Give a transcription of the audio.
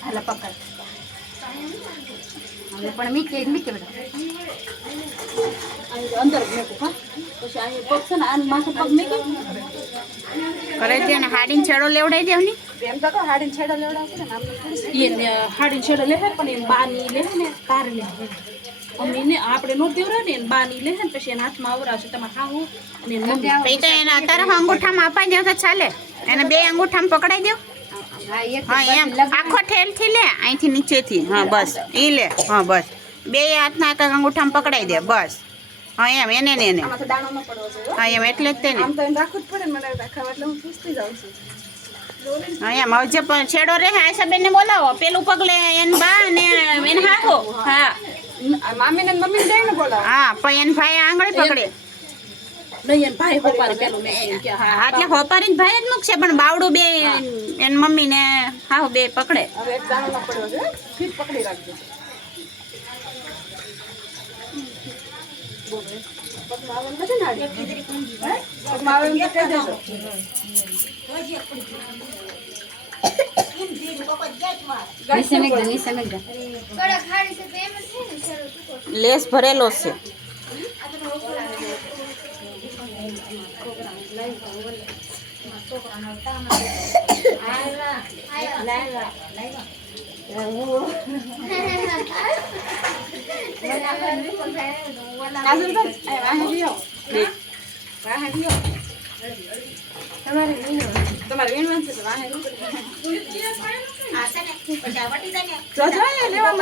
હાલા પકડ હવે પણ મીકે બધા અંદર મૂકું હા પછી આ પગ છે ને આ માથે પગ મૂકી કરે છે ને હાડીને છેડો લેવડાઈ દેવની એમ તો હાડીને છેડો લેવડાવશે ને આમને હાડીને છેડો લે પણ એમ બાની લે ને તાર લે અમીને આપણે નો દેવરા ને બાની લે ને પછી એના હાથમાં આવરાવશે તમારે ખાવું અને પછી તો એના અત્યારે અંગૂઠામાં અપાઈ દેવ તો ચાલે એને બે અંગૂઠામાં પકડાઈ દેવ હા એમ આખો ઠેલથી લે અહીંથી નીચેથી હા બસ એ લે હા બસ બે હાથના એક અંગૂઠામાં પકડાઈ દે બસ હા એમ એને ને એને હા એમ એટલે જ તેને હા એમ હવે જે છેડો રહે આશાબેન ને બોલાવો પેલું પગલે એને બા અને એને હાથો હા મામીને મમ્મીને જઈને બોલાવો હા પણ એને ભાઈ આંગળી પકડે નહીં ભાઈ હોપારી પેલું મેં કે હા એટલે હોપારી ભાઈ જ મૂકશે પણ બાવડું બે એન મમ્મી ને હા બે પકડે હવે એક દાણો ન પડ્યો છે ફીટ પકડી રાખજો પગમાં નથી નાડી પગમાં આવે એમ કહી દેજો લેસ ભરેલો છે તમારે વીણવાનું છે તો લેવા